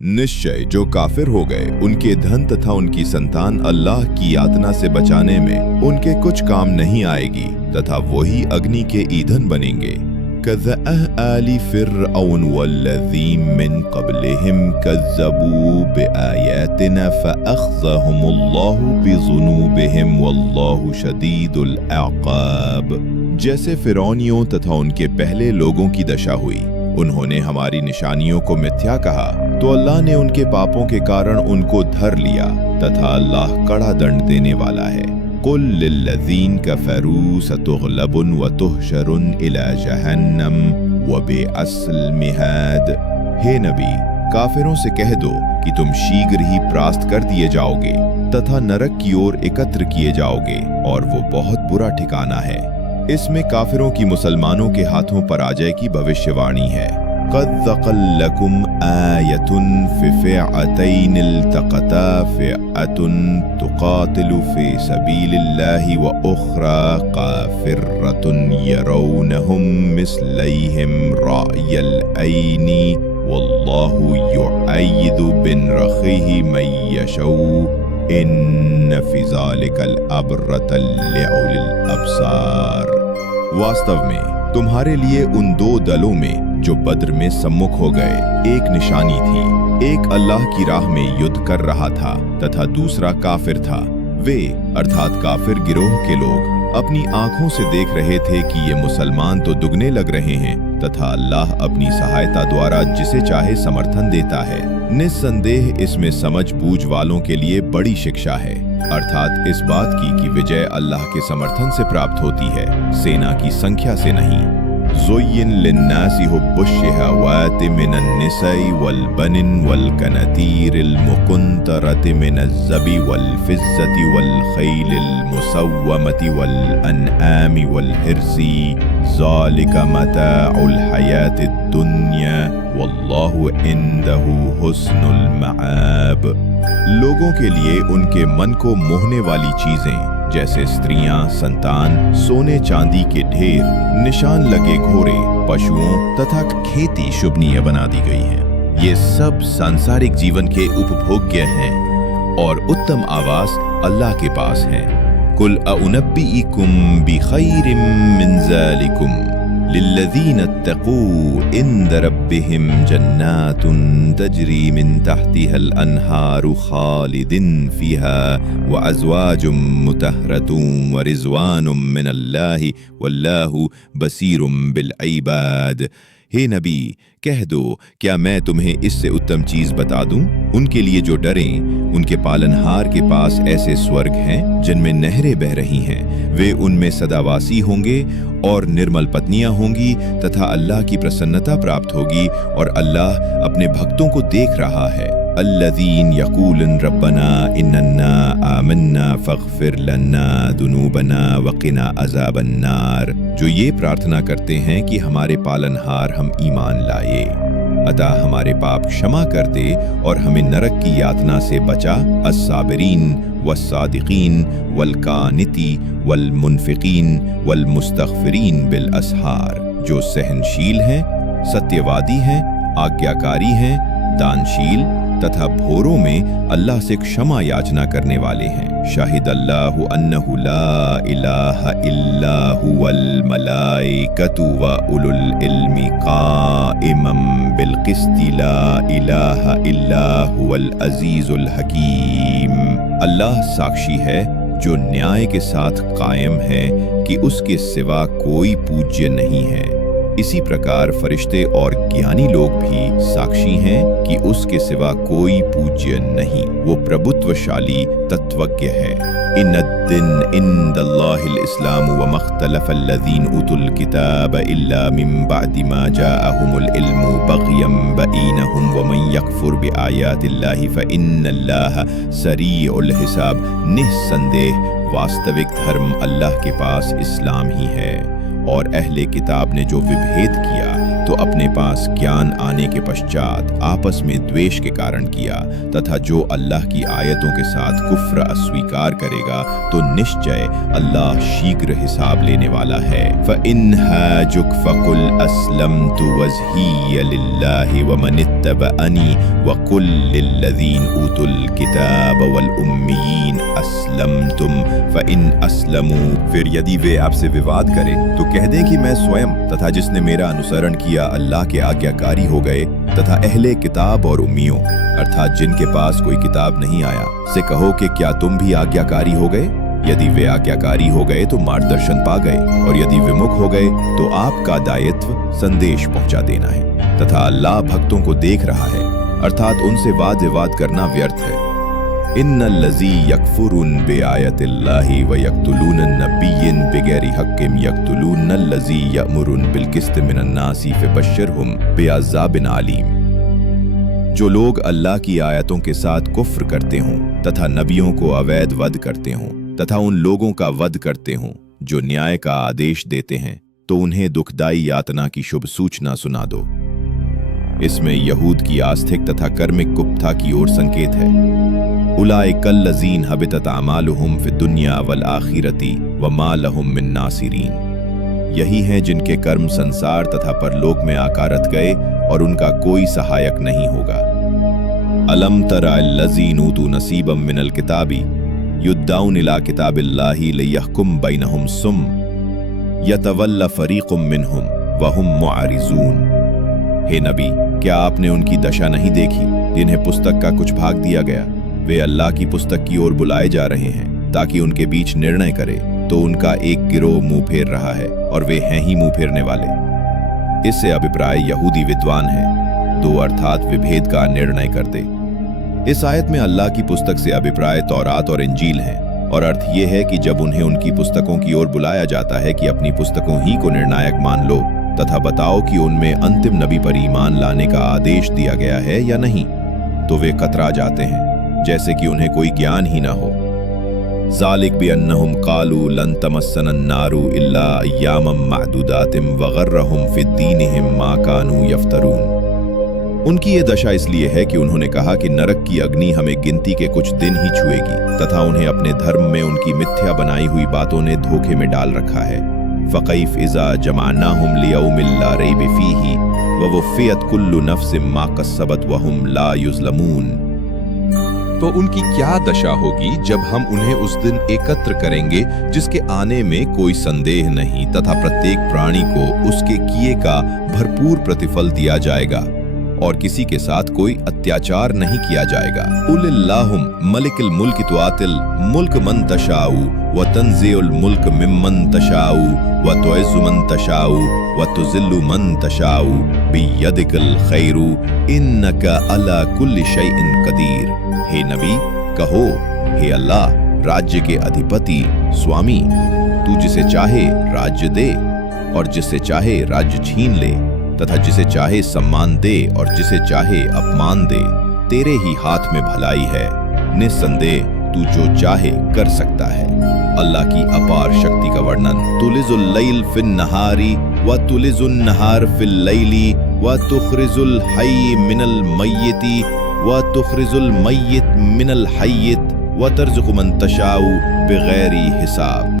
निश्चय जो काफिर हो गए उनके धन तथा उनकी संतान अल्लाह की यातना से बचाने में उनके कुछ काम नहीं आएगी तथा वही अग्नि के ईंधन बनेंगे। कज़अली फ़िरऔन वल्लज़ीन मिन क़ब्लिहिम कज़्ज़बू बिआयातिना फ़अख़ज़हुमुल्लाहु बिज़ुनूबिहिम वल्लाहु शदीदुल इक़ाब। जैसे फ़िरौनियों तथा उनके पहले लोगों की दशा हुई, उन्होंने हमारी निशानियों को मिथ्या कहा तो अल्लाह ने उनके पापों के कारण उनको धर लिया तथा अल्लाह कड़ा दंड देने वाला है। कुल लिल्लज़ीन कफ़रू सतुग़लबुन व तुहशरुन इला जहन्नम व बिअसल मिहाद। हे नबी, काफिरों से कह दो कि तुम शीघ्र ही परास्त कर दिए जाओगे तथा नरक की ओर एकत्र किए जाओगे और वो बहुत बुरा ठिकाना है। इसमें काफिरों की मुसलमानों के हाथों पराजय की भविष्यवाणी है। क़द ज़क़ल लकुम आयतुन फ़ी फ़िअतैन इल्तक़ता फ़िअतुन तुक़ातिलु फ़ी सबीलिल्लाहि व उख़रा काफ़िरतुन यरौनहुम मिस्लैहिम राअयल ऐनी वल्लाहु युअय्यिदु बिनरख़िही मन यशौ इन्न फ़ी ज़ालिकल अब्रतल लिउलिल अब्सार। वास्तव में तुम्हारे लिए उन दो दलों में जो बद्र में सम्मुख हो गए एक निशानी थी। एक अल्लाह की राह में युद्ध कर रहा था तथा दूसरा काफिर था। वे अर्थात काफिर गिरोह के लोग अपनी आंखों से देख रहे थे कि ये मुसलमान तो दुगने लग रहे हैं तथा अल्लाह अपनी सहायता द्वारा जिसे चाहे समर्थन देता है। निस्संदेह इसमें समझ बूझ वालों के लिए बड़ी शिक्षा है, अर्थात इस बात की कि विजय अल्लाह के समर्थन से प्राप्त होती है, सेना की संख्या से नहीं। ज़ुय्यिन लिन्नासि हुब्बुश शहवाति मिनन निसाइ वल बनिन वल कनातीरिल मुक़ंतरति मिनज़्ज़बि वल फ़िज़्ज़ति वल ख़ैलिल मुसव्वमति वल अनआमि वल हिर्सी ज़ालिका मताउल हयातिद दुन्या वल्लाहु इंदहु हुस्नुल मआब। लोगों के लिए उनके मन को मोहने वाली चीजें जैसे स्त्रियां, संतान, सोने चांदी के ढेर, निशान लगे घोड़े, पशुओं तथा खेती शुभनीय बना दी गई है। ये सब सांसारिक जीवन के उपभोग्य हैं और उत्तम आवास अल्लाह के पास है। कुल अउनब्बिइकुम बिखैरिम मिन ज़ालिकुम लिल्लज़ीन इत्तक़ू इंद रब्बिहिम जन्नातुन तजरी मिन तहतिहल अनहारु खालिदिन फ़ीहा व अज़वाजुम मुतहरतुन व रिज़वानुम मिनल्लाहि वल्लाहु बसीरुम बिल इबाद। हे नबी, कह दो, क्या मैं तुम्हें इससे उत्तम चीज बता दूं? उनके लिए जो डरें, उनके पालनहार के पास ऐसे स्वर्ग हैं जिनमें नहरें बह रही हैं। वे उनमें सदावासी होंगे और निर्मल पत्नियां होंगी तथा अल्लाह की प्रसन्नता प्राप्त होगी और अल्लाह अपने भक्तों को देख रहा है। अल्लज़ीन यक़ूलून रब्बना इन्नना आमन्ना फ़ग़फ़िर लना दुनूबना वक़िना अज़ाबन नार। जो ये प्रार्थना करते हैं कि हमारे पालनहार हम ईमान लाए, अतः हमारे पाप क्षमा कर दे और हमें नरक की यातना से बचा। अस्साबिरीन वस्सादिकीन वलकानिती वलमुनफ़िकीन वलमुस्तग़फ़िरीन बिल अस्हार। जो सहनशील हैं, सत्यवादी हैं, आज्ञाकारी हैं, दानशील तथा भोरों में अल्लाह से क्षमा याचना करने वाले हैं। शाहिद अल्लाहु अन्नहु ला इलाहा इल्ला हुवल मलाइकतु व उलुल इल्मी क़ाइमम बिल क़िस्ति ला इलाहा इल्ला हुवल अज़ीज़ुल हकीम। अल्लाह साक्षी है जो न्याय के साथ कायम है कि उसके सिवा कोई पूज्य नहीं है। इसी प्रकार फरिश्ते और ज्ञानी लोग भी साक्षी हैं कि उसके सिवा कोई पूज्य नहीं, वो प्रभुत्वशाली तत्वज्ञ है। इन्नद्दीन इंदल्लाहिल इस्लाम व मख्तलफ़ल्लज़ीन उतुल किताब इल्ला मिन बअदि मा जाअहुमुल इल्मु बग़यम बैनहुम व मन यकफ़ुर बिआयातिल्लाहि फ़इन्नल्लाहा सरीउल हिसाब। निस्संदेह वास्तविक धर्म अल्लाह के पास इस्लाम ही है और अहले किताब ने जो विभेद किया तो अपने पास ज्ञान आने के पश्चात आपस में द्वेष के कारण किया, तथा जो अल्लाह की आयतों के साथ कुफ्र अस्वीकार करेगा तो निश्चय अल्लाह शीघ्र हिसाब लेने वाला है। फ़इन हाजुक फ़कुल अस्लमतु वज़हिय लिल्लाहि व मनित्तबअनी वकुल लिल्लज़ीन ऊतुल किताब वल उम्मीयीन अस्लमतुम फ़इन अस्लमू। फिर यदि वे आपसे विवाद करें तो कह दें कि मैं स्वयं तथा जिसने मेरा अनुसरण किया अल्लाह के आज्ञाकारी हो गए, तथा अहले किताब और उम्मियों अर्थात जिनके पास कोई किताब नहीं आया से कहो कि क्या तुम भी आज्ञाकारी हो गए। यदि वे आज्ञाकारी हो गए तो मार्गदर्शन पा गए, और यदि विमुख हो गए तो आपका दायित्व संदेश पहुंचा देना है, तथा अल्लाह भक्तों को देख रहा है अर्थात उनसे वाद विवाद करना व्यर्थ है। इन्नल्लज़ी यकफुरुन बिआयतिल्लाहि व यक़्तुलूनन नबिय्यिन बिगैरि हक़्क़िन यक़्तुलूनल्लज़ी यअमुरुन बिलक़िस्त मिनन्नासी फ़बश्शिरहुम बिअज़ाबिन अलीम। जो लोग अल्लाह की आयतों के साथ कुफ्र करते हों तथा नबियों को अवैध वध करते हों तथा उन लोगों का वध करते हों जो न्याय का आदेश देते हैं, तो उन्हें दुखदाई यातना की शुभ सूचना सुना दो। इसमें यहूद की आस्तिक तथा कर्मिक कुप्था की ओर संकेत है। उलाइकल्लज़ीन हबितत अमालुहुम फ़िद्दुन्या वल आखिरती व मा लहुम मिन नासिरीन। यही हैं जिनके कर्म संसार तथा परलोक में आकारत गए और उनका कोई सहायक नहीं होगा। अलम तरा अल्लज़ीन ऊतू नसीबम मिनल किताबी युद्दाउन इला किताबिल्लाहि लियहकुम बैनहुम सुम यतवल्ला फरीक़ुम मिनहुम व हुम मुअरिज़ून। हे नबी, क्या आपने उनकी दशा नहीं देखी जिन्हें पुस्तक का कुछ भाग दिया गया? वे अल्लाह की पुस्तक की ओर बुलाए जा रहे हैं ताकि उनके बीच निर्णय करे, तो उनका एक गिरोह मुंह फेर रहा है और वे हैं ही मुंह फेरने वाले। इससे अभिप्राय यहूदी विद्वान हैं, दो अर्थात विभेद का निर्णय करते। इस आयत में अल्लाह की पुस्तक से अभिप्राय तौरात और इंजील है, और अर्थ ये है कि जब उन्हें उनकी पुस्तकों की ओर बुलाया जाता है कि अपनी पुस्तकों ही को निर्णायक मान लो तथा बताओ कि उनमें अंतिम नबी पर ईमान लाने का आदेश दिया गया है या नहीं, तो वे कतरा जाते हैं जैसे कि उन्हें कोई ज्ञान ही ना हो। ज़ालिक बिअन्नहुम क़ालू लन तमस्सना अन्नारु इल्ला अय्यामम मअदूदातिम व गर्रहुम फ़िद्दीनिहिम मा कानू यफ्तरून। उनकी ये दशा इसलिए है कि उन्होंने कहा कि नरक की अग्नि हमें गिनती के कुछ दिन ही छुएगी, तथा उन्हें अपने धर्म में उनकी मिथ्या बनाई हुई बातों ने धोखे में डाल रखा है। फ़कैफ़ इज़ा जमअनाहुम लियौमिन ला रैब फ़ीहि व वुफ़्फ़ियत कुल्लु नफ़्सिन मा कस्सबत व हुम ला युज़लमून। तो उनकी क्या दशा होगी जब हम उन्हें उस दिन एकत्र करेंगे जिसके आने में कोई संदेह नहीं, तथा प्रत्येक प्राणी को उसके किए का भरपूर प्रतिफल दिया जाएगा और किसी के साथ कोई अत्याचार नहीं किया जाएगा। कुलिल्लाहुम मलिकुल मुल्क तुआतिल मुल्क मन तशाउ व तंज़िउल मुल्क मिम्मन तशाउ व तुइज़्ज़ु मन तशाउ व तुज़िल्लु मन तशाउ बियदिकल खैरु इन्नका अला कुल्लि शैइन कदीर। हे नबी, कहो, हे अल्लाह, राज्य के अधिपति स्वामी, तू जिसे चाहे राज्य दे और जिसे चाहे राज्य छीन ले, तथा जिसे चाहे सम्मान दे और जिसे चाहे अपमान दे। तेरे ही हाथ में भलाई है, निस्संदेह तू जो चाहे कर सकता है। अल्लाह की अपार शक्ति का वर्णन। तुलिजुल लैल फिन नहारी व तुलिजुन नहार फिल लैली व तुखरिजुल हय्य मिनल मय्यिति व तुखरिजुल मय्यित मिनल हय्यित व तर्ज़ुक़ु मन तशाउ बिगैरि हिसाब।